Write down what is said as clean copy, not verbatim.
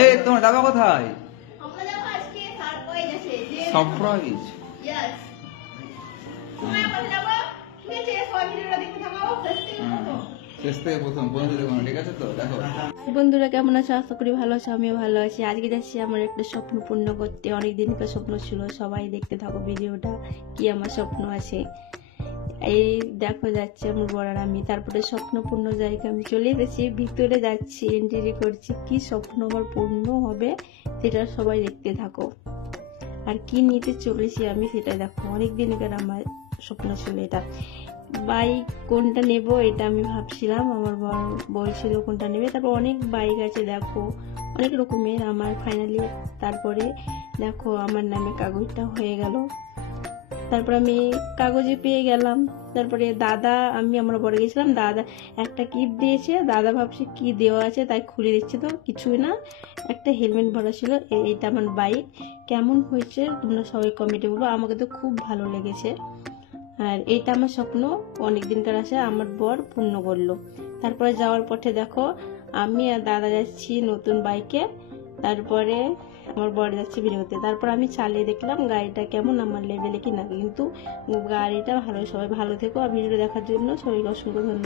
এই তোমার যাবে কোথায়? সারপ্রাইজ। শেষ থেকে প্রথম পর্যন্ত দেখো, ঠিক আছে তো? দেখো বন্ধুরা কেমন আছো? আশা করি ভালো আছো, আমিও ভালো আছি। আজকে যাচ্ছি আমার একটা স্বপ্ন পূর্ণ করতে। অনেকদিনকার স্বপ্ন ছিল, সবাই দেখতে থাকো ভিডিওটা, কি আমার স্বপ্ন আছে। এই দেখো যাচ্ছে আমার বড় আর আমি। তারপরে স্বপ্ন পূর্ণ জায়গা আমি চলে এসেছি, ভিতরে যাচ্ছি, এন্ট্রি করছি। কি স্বপ্ন আমার পূর্ণ হবে সেটা সবাই দেখতে থাকো। আর কি নিতে চলেছি আমি সেটা দেখো। অনেকদিনকার আমার স্বপ্ন ছিল এটা। বাইক কোনটা নেব এটা আমি ভাবছিলাম, আমার বলছিল কোনটা নেবে। তারপর অনেক বাইক আছে দেখো, অনেক রকমের। আমার ফাইনালি তারপরে দেখো আমার নামে কাগজটা হয়ে গেল। তারপর আমি কাগজে পেয়ে গেলাম। তারপরে দাদা, আমি আমরা বড় গেছিলাম, দাদা একটা গিফট দিয়েছে। দাদা ভাবছে কি দেওয়া আছে, তাই খুলে দিচ্ছে, তো কিছুই না, একটা হেলমেট ভরা ছিল। এইটা আমার বাইক। কেমন হয়েছে তোমরা সবাই কমেন্টে বলবো। আমাকে তো খুব ভালো লেগেছে। আর এইটা আমার স্বপ্ন অনেকদিনকার আশা আমার বর পূর্ণ করলো। তারপরে যাওয়ার পথে দেখো আমি আর দাদা যাচ্ছি নতুন বাইকে। তারপরে আমার বর যাচ্ছে বেরোতে। তারপর আমি চালিয়ে দেখলাম গাড়িটা কেমন, আমার লেভেলে কি না। কিন্তু গাড়িটা ভালো। সবাই ভালো থেকো। আর ভিডিও দেখার জন্য সবাইকে অসংখ্য ধন্যবাদ।